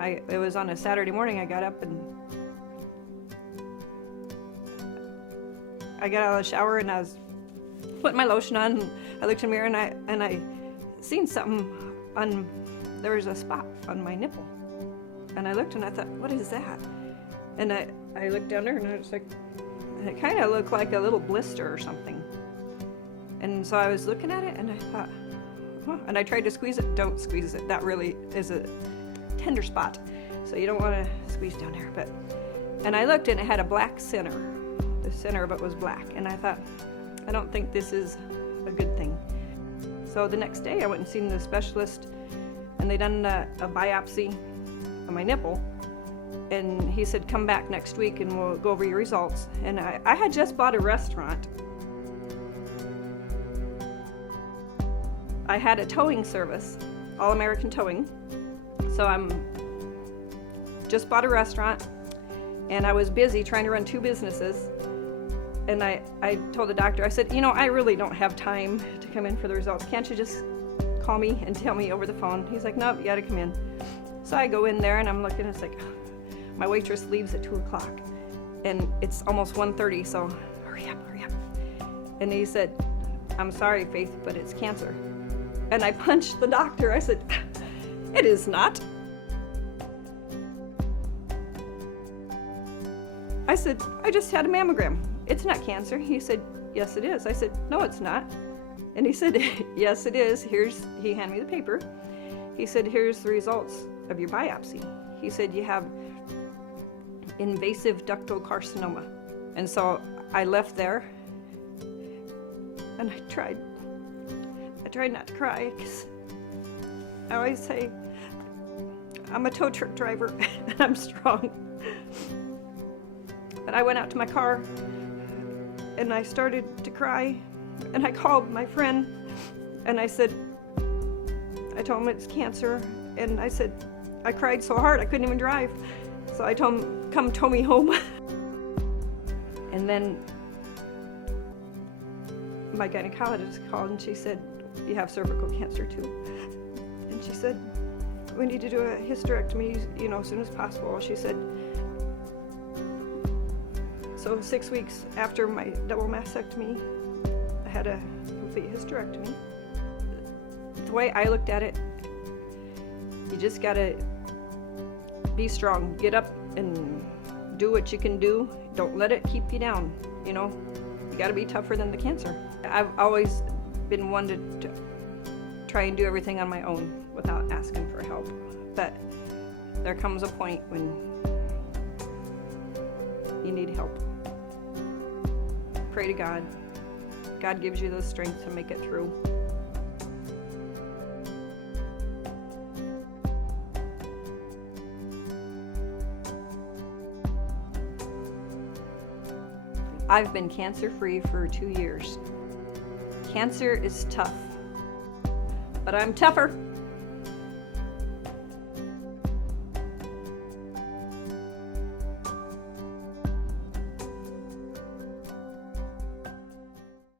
it was on a Saturday morning. I got up and I got out of the shower and I was putting my lotion on. And I looked in the mirror and I seen something on, there was a spot on my nipple. And I looked and I thought, what is that? And I looked down there and I was like, it kind of looked like a little blister or something. And so I was looking at it and I thought, huh. And I tried to squeeze it. Don't squeeze it. That really is a tender spot. So you don't want to squeeze down there. And I looked and it had a black center. The center of it was black. And I thought, I don't think this is a good thing. So the next day I went and seen the specialist and they done a biopsy on my nipple. And he said, come back next week and we'll go over your results. And I had just bought a restaurant. I had a towing service, All American Towing. So I'm just bought a restaurant and I was busy trying to run 2 businesses. And I told the doctor, I said, you know, I really don't have time to come in for the results. Can't you just call me and tell me over the phone? He's like, nope, you gotta come in. So I go in there and I'm looking, it's like, my waitress leaves at 2 o'clock and it's almost 1:30, so hurry up. And he said, I'm sorry, Faith, but it's cancer. And I punched the doctor. I said, it is not. I said, I just had a mammogram. It's not cancer. He said, yes, it is. I said, no, it's not. And he said, yes, it is. He handed me the paper. He said, here's the results of your biopsy. He said, you have invasive ductal carcinoma. And so I left there and I tried not to cry because I always say I'm a tow truck driver and I'm strong. But I went out to my car and I started to cry and I called my friend and I told him it's cancer, and I said, I cried so hard I couldn't even drive. So I told him, come tow me home. And then my gynecologist called and she said, you have cervical cancer too. And she said, we need to do a hysterectomy, you know, as soon as possible. She said, so 6 weeks after my double mastectomy, I had a complete hysterectomy. The way I looked at it, you just gotta be strong. Get up and do what you can do. Don't let it keep you down, you know. You gotta be tougher than the cancer. I've always been one to try and do everything on my own without asking for help. But there comes a point when you need help. Pray to God. God gives you the strength to make it through. I've been cancer-free for 2 years. Cancer is tough, but I'm tougher.